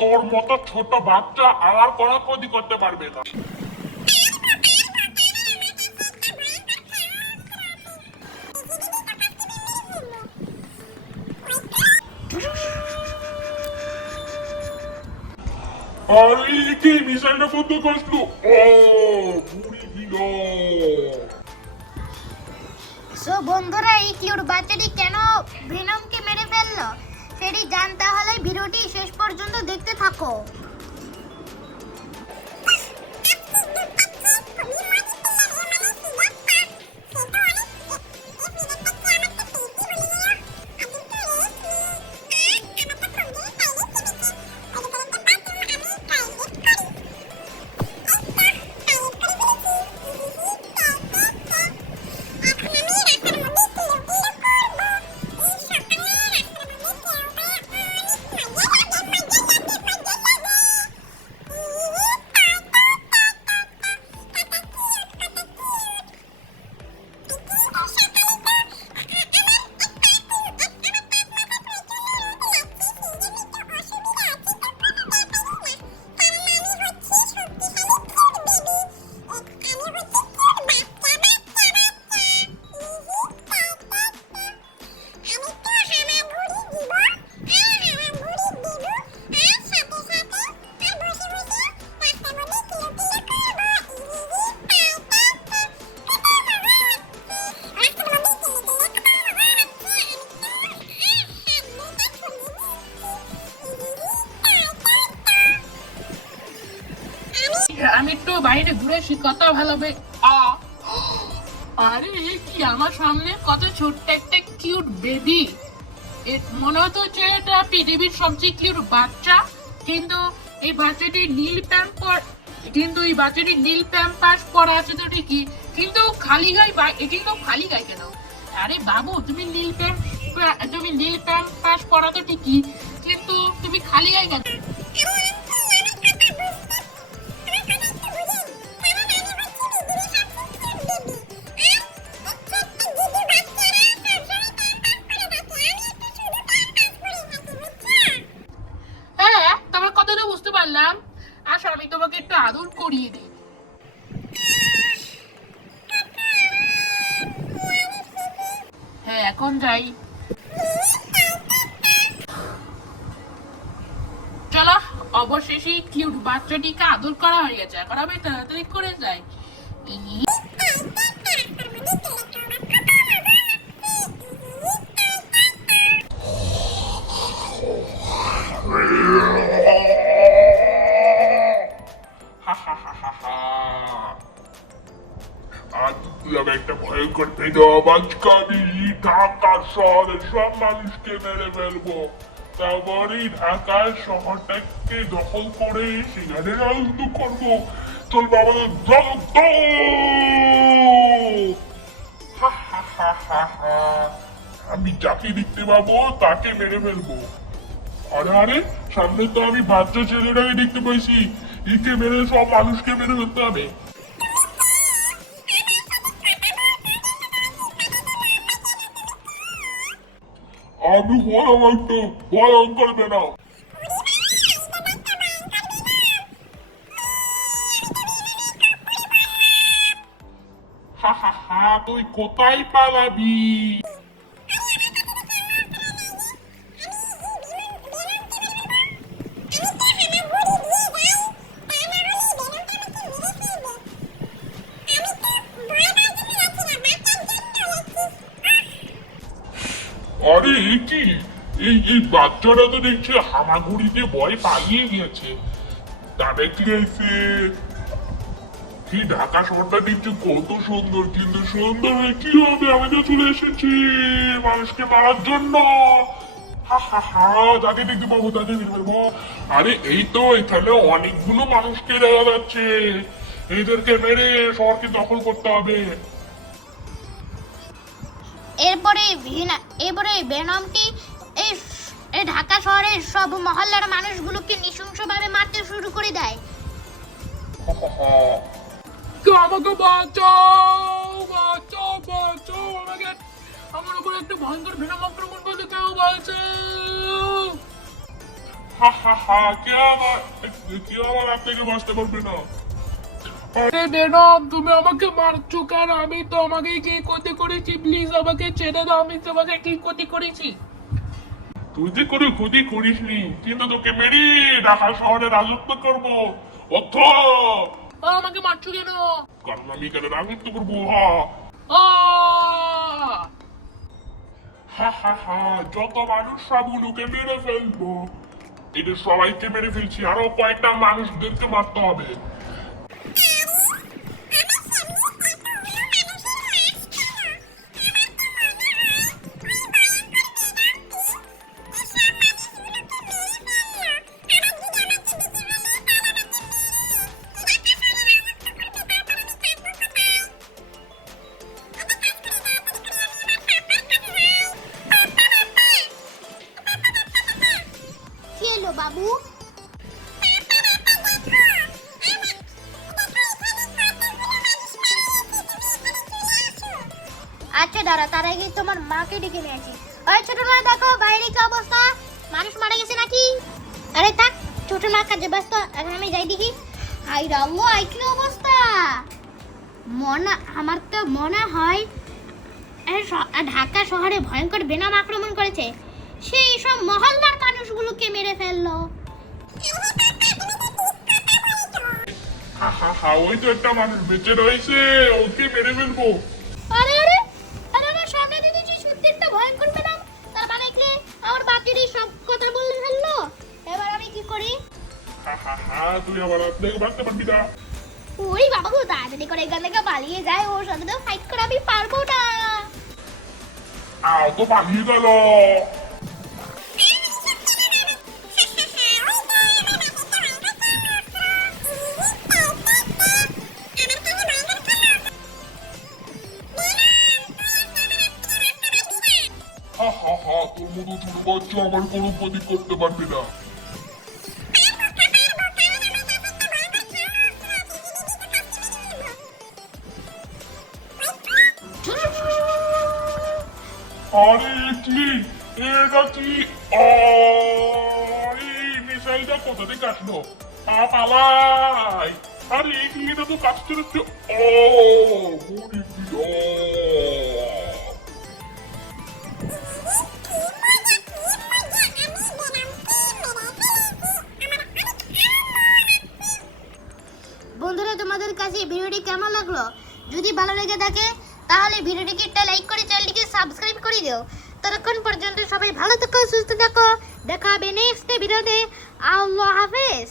তোর মতো ছোট বাচ্চা আর কোনো ক্ষতি করতে পারবে না। আরে কি মিসাইলটা বন্ধ করলো? ও বুড়ি দিল। সো বন্ধুরা, এই কিউট বাচ্চাটি কেন ভেনমকে মেরে ফেললো সেটি জানতে হলে ভিডিওটি শেষ পর্যন্ত দেখতে থাকো। আমি একটু বাইরে ঘুরে আসি, কত ভালো হবে। আরে কি আমার সামনে কত ছোট্ট একটা কিউট বেবি, মনে হতো যে এটা পৃথিবীর সবচেয়ে কিউট বাচ্চা। কিন্তু এই বাচ্চাটি নীল প্যাম্পাস পরা আছে তো ঠিকই, কিন্তু খালি গায়ে খালি গায়ে কেন? আরে বাবু, তুমি নীল প্যাম্পাস পরা তো ঠিকই, কিন্তু তুমি খালি গায়ে কেন? আসো আমি তোমাকে একটু আদর করিয়ে দিই। হ্যাঁ, এখন যাই। চলো, অবশেষে কিউট বাচ্চাটিকে আদর করা হয়ে গেছে, এখন আমি তাড়াতাড়ি করে যাই। আজ আমি একটা ভয়ঙ্কর বেদম, আজকে আমি ঢাকার শহরের সব মানুষকে মেরে ফেলবো। তারপরেই ঢাকার শহরটাকে দখল করে সেখানে রাজত্ব করবো। চল বাবা, আমি যাকে দেখতে পাবো তাকে মেরে ফেলবো। আরে আরে, সামনে তো আমি বাচ্চা ছেলেটাকে দেখতে পাইছি, একে মেরে সব মানুষকে মেরে ফেলতে হবে। আমি হলাম একটা ভয়ঙ্কর বেনাও। তুই কোথায় পালাবি? আরে কি এই বাচ্চারা তো দেখছি হামাগুড়িতে ভয় পালিয়ে গেছে। তবে কি হয়েছে? কি ঢাকা শহরটা দেখছি কত সুন্দর, কিন্তু সুন্দর হয়ে কি হবে? আমি তো চলে এসেছি মানুষকে মারার জন্য। যাকে দেখতে পাবো তাকে মেরে ফেলবো। আরে এই তো এখানে অনেকগুলো মানুষকে দেখা যাচ্ছে, এদেরকে মেরে শহরকে দখল করতে হবে। এরপরে ভেনমটি এই ঢাকা শহরের সব মহল্লার মানুষগুলোকে নৃশংসভাবে মারতে শুরু করে দেয়। আমাকে বাঁচাও, বাঁচাও, বাঁচাও আমাকে, আমার উপর একটা ভয়ঙ্কর ভেনম আক্রমণ করতে, কেউ বাঁচাও। হা হা হা, কেউ আমার হাত থেকে বাঁচতে পারবে না। আরে বেনম, তুমি আমাকে মারছো কেন? আমি তো আমাকে কি ক্ষতি করেছি? প্লিজ আমাকে ছেড়ে দাও, আমি তোমাকে কি ক্ষতি করেছি? তুই যে কোনো ক্ষতি করিসনি, কিন্তু তোকে মেরে ঢাকা শহরে রাজত্ব করবো। অর্থ, আমাকে মারছো কেন? কারণ আমি এখানে রাজত্ব করবো। হা আহ! হা হা হা, যত মানুষ সবগুলোকে মেরে ফেলবো। এদের সবাইকে মেরে ফেলছি, আরো কয়েকটা মানুষদেরকে মারতে হবে। কি এলো বাবু? আচ্ছা দাঁড়া, তার আগে তোমার মাকে ডেকে নিয়ে আসি। ওই ছোট মা, দেখো বাইরে কি অবস্থা, মানুষ মারা গেছে নাকি? আরে থাক, ছোট মা কাজে ব্যস্ত, এখন আমি যাই দেখি। আই রাল্লো, আই কি অবস্থা! আমার তো মনে হয় ঢাকা শহরে ভয়ঙ্কর বেনাম আক্রমণ করেছে, সেই সব মহল্লার মানুষগুলোকে মেরে ফেললো। হা হা হা, ওই তো একটা মানুষ বেঁচে রয়েছে, ওকে মেরে ফেলবো। আরে আরে আরে, আমার সঙ্গে দিদি সত্যি একটা ভয়ঙ্কর বেনাম, তার মানে কি আমার বাকিরই সব কথা বলে ফেললো। এবার আমি কি করি? হা হা হা, তুই আমার হাত থেকে বাঁচতে পারবি না। ওই বাবা গো, তাড়াতাড়ি করে এখান থেকে পালিয়ে যায়, ওর সাথে তো ফাইট করে আমি পারবো না। আও তো পালিয়ে গেল। হা হা হা, তোর মতো ছোট বাচ্চা আমার কোনো ক্ষতি করতে পারবে না। আরে কি, এটা কি? এই মিসাইলটা কোথা থেকে আসলো? পালাই। আরে কি, এটা তো কাজ চলেছে। ও মরে গেল। বন্ধুরা, তোমাদের কাছে ভিডিওটি কেমন লাগলো? যদি ভালো লেগে থাকে তাহলে ভিডিওটিকে একটা লাইক করে চ্যানেলটিকে সাবস্ক্রাইব করে দিও। ততক্ষণ পর্যন্ত সবাই ভালো থাকো, সুস্থ থাকো, দেখা হবে নেক্সট ভিডিওতে। আল্লাহ হাফেজ।